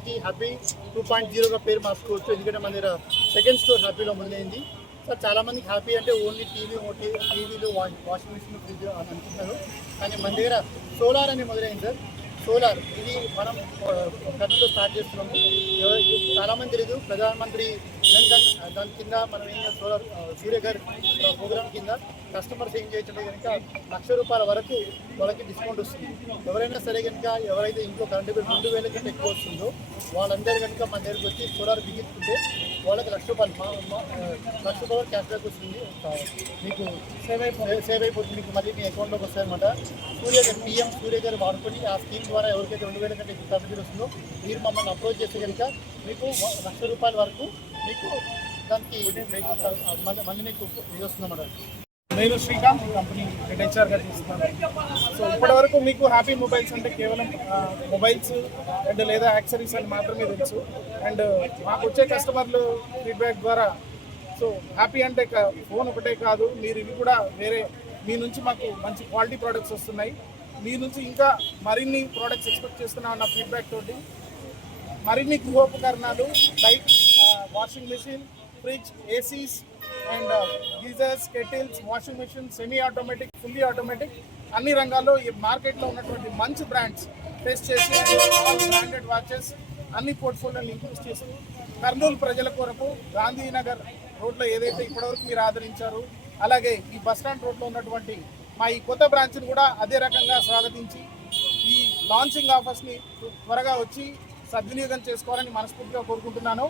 మనకి హ్యాపీ 2.0గా పేరు మార్చుకోవచ్చు. ఎందుకంటే మన దగ్గర సెకండ్ స్టోర్ హ్యాపీలో మొదలైంది. సో చాలామందికి హ్యాపీ అంటే ఓన్లీ టీవీలు వాషింగ్ మిషన్ ఫ్రిడ్జ్ అని అనుకుంటున్నారు. కానీ మన దగ్గర సోలార్ అని మొదలైంది సార్. సోలార్ ఇది మనం కర్నూలులో స్టార్ట్ చేస్తున్నాము. చాలామంది తెలియదు, ప్రధానమంత్రి జన్ దాని కింద మనం ఏం సోలార్ సూర్యఘర్ ప్రోగ్రామ్ కింద కస్టమర్స్ ఏం చేయొచ్చంటే కనుక ₹1,00,000 వరకు వాళ్ళకి డిస్కౌంట్ వస్తుంది. ఎవరైనా సరే కనుక ఎవరైతే ఇంట్లో కరెంటు బిల్ 2,000 కంటే ఎక్కువ వస్తుందో వాళ్ళందరూ కనుక మన దగ్గరికి వచ్చి సోలార్ బిగించుకుంటే వాళ్ళకి ₹1,00,000 క్యాష్ బ్యాక్ వస్తుంది. మీకు సేవ్ అయిపోతుంది. మీకు మళ్ళీ మీ అకౌంట్లోకి వస్తాయి అనమాట. PM సూర్యఘర్ వాడుకొని ఆ స్కీమ్ ద్వారా ఎవరికైతే 2,000 కంటే ఎక్కువ కరెంటు బిల్ వస్తుందో మీరు మమ్మల్ని అప్రోచ్ చేస్తే కనుక మీకు ₹1,00,000 వరకు మీకు దానికి మళ్ళీ మీకు ఇది వస్తుందన్నమాట. నేను శ్రీకాంత్, ఈ కంపెనీ హెడ్ హెచ్ఆర్గా చేస్తున్నాను. సో ఇప్పటివరకు మీకు హ్యాపీ మొబైల్స్ అంటే కేవలం మొబైల్స్ అండ్ లేదా యాక్సరీస్ అని మాత్రమే తెలుసు. అండ్ మాకు వచ్చే కస్టమర్లు ఫీడ్బ్యాక్ ద్వారా సో హ్యాపీ అంటే ఫోన్ ఒకటే కాదు, మీరు ఇవి కూడా వేరే మీ నుంచి మాకు మంచి క్వాలిటీ ప్రోడక్ట్స్ వస్తున్నాయి, మీ నుంచి ఇంకా మరిన్ని ప్రోడక్ట్స్ ఎక్స్పెక్ట్ చేస్తున్నాం అన్న ఫీడ్బ్యాక్ తోటి మరిన్ని గృహోపకరణాలు like washing machine, fridge, ACs and geysers, kettles, washing machine, semi automatic, fully automatic అన్ని రంగాల్లో ఈ మార్కెట్లో ఉన్నటువంటి మంచి బ్రాండ్స్ టెస్ట్ చేసి ఆల్ బ్రాండెడ్ వాచెస్ అన్ని పోర్ట్ఫోలియోలు ఇంక్రీజ్ చేసి కర్నూలు ప్రజల కొరకు గాంధీనగర్ రోడ్లో ఏదైతే ఇప్పటివరకు మీరు ఆదరించారు, అలాగే ఈ బస్టాండ్ రోడ్లో ఉన్నటువంటి మా ఈ కొత్త బ్రాంచ్ని కూడా అదే రకంగా స్వాగతించి ఈ లాంచింగ్ ఆఫర్స్ని త్వరగా వచ్చి సద్వినియోగం చేసుకోవాలని మనస్ఫూర్తిగా కోరుకుంటున్నాను.